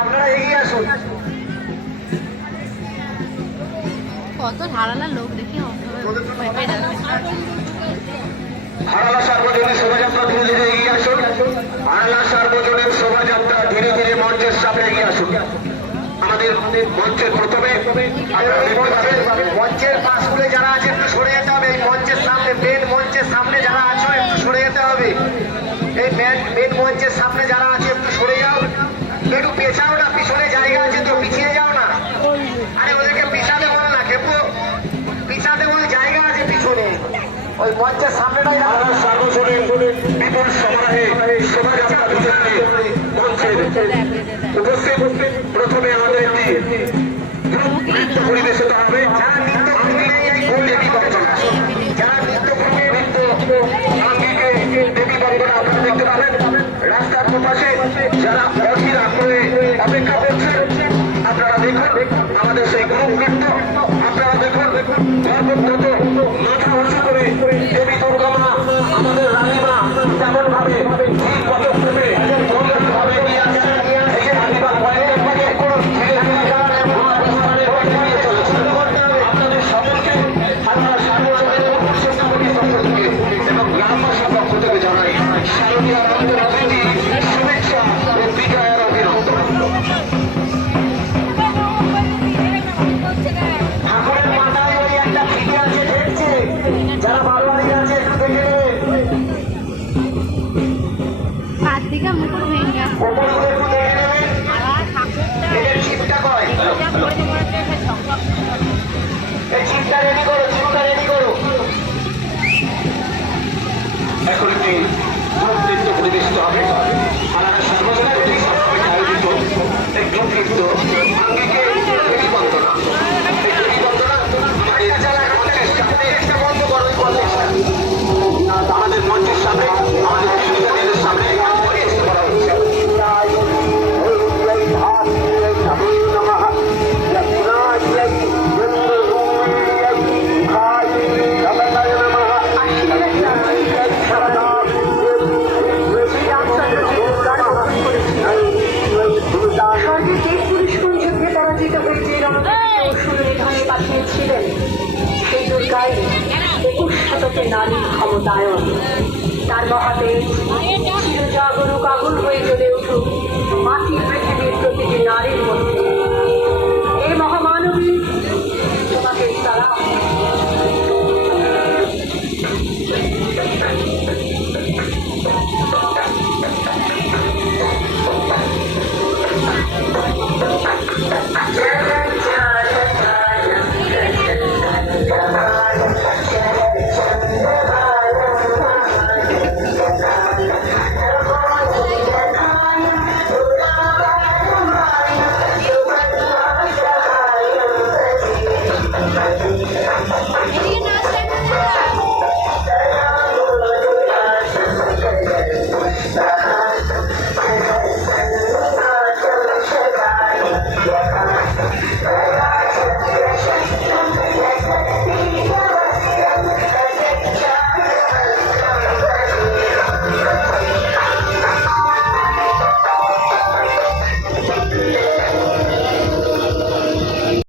আপনারা এগিয়ে আসুন। কত ধারালা লোক দেখি ভয় পেয়ে যাবে। হারালা সার্বজনীন শোভাযাত্রা ধীরে ধীরে এগিয়ে আসুন। হারালা সার্বজনীন শোভাযাত্রা ধীরে ধীরে মঞ্চের সামনে এগিয়ে আসুন। আমাদের মঞ্চের প্রথমে মঞ্চের পাশগুলো যারা আছে একটু সরে যেতে হবে। এই মঞ্চের সামনে মেন মঞ্চের সামনে যারা আছো একটু সরে যেতে হবে। এই মেন মঞ্চের সামনে যারা আছে একটু সরে যাও, একটু পেছাও না, পিছনে জায়গা আছে তো পিছিয়ে যাও না। আরে ওদেরকে পিছাতে বলো না, খেপো পিছাতে বলে জায়গা আছে পিছনে। ওই মঞ্চের সামনেটাই সার্বজনীন বিপুল সমারোহে শোভাযাত্রা মঞ্চের উপস্থিত। প্রথমে আমাদের একটি নৃত্য পরিবেশিত হবে। যারা নৃত্য ভঙ্গি দেবী বন্দনা, যারা নৃত্য ভঙ্গি নৃত্য আঙ্গিকে দেবী বন্দনা আপনারা দেখতে পাবেন। রাস্তার দুপাশে যারা অধীর আগ্রহে অপেক্ষা করছেন আপনারা দেখুন আমাদের সেই গ্রুপ নৃত্য। আপনারা দেখুন গর্ভগত মাথা উঁচু করে দেবী দুর্গা মা আমাদের রানীমা তেমন ভাবে পদক্ষেপে ভাবে নিয়ে আসছেন। এই যে রানীমা কয়েকটা আপনাদের সকলকে আপনারা সার্বজনীন চেষ্টা করি সম্পর্কে এবং গ্রামবাসীর পক্ষ থেকে জানাই শারদীয় অন্তর্ভুক্তি শুভেচ্ছা ও বিজয়ের অভিনন্দন। ঠাকুরের মাথায় ওই একটা ফিতে আছে দেখছে, যারা বারবারি আছে একটু দেখে নেবে। কার্তিকা মুকুট ভেঙে গেছে। ওপরে একটু দেখে নেবে। আর ঠাকুরটা এদের চিপটা কয়, মনে মনে ঝকঝক। এই চিপটা রেডি করো, চিপটা রেডি করো। এখন একটি গ্রুপ নৃত্য পরিবেশিত হবে। হারানা সার্বজনীন আয়োজিত এই গ্রুপ নৃত্য আঙ্গিকে দেবী বন্দনা। এই দেবী বন্দনা মাইকা চালা মঞ্চের সামনে একটা বন্ধ করো, ওই পঞ্চাশটা আমাদের মঞ্চের সামনে আমাদের বিজয়ীদের সামনে পরিবেশিত করা হচ্ছে। স্বর্গের দেব পুরুষকুল যুদ্ধে পরাজিত হয়ে যে রণক্ষেত্র সুনিধানে পাঠিয়েছিলেন সেই দুর্গাই 21 শতকে নারী ক্ষমতায়ন। তার মহাদেশ চিরজাগরুক আগুন হয়ে জ্বলে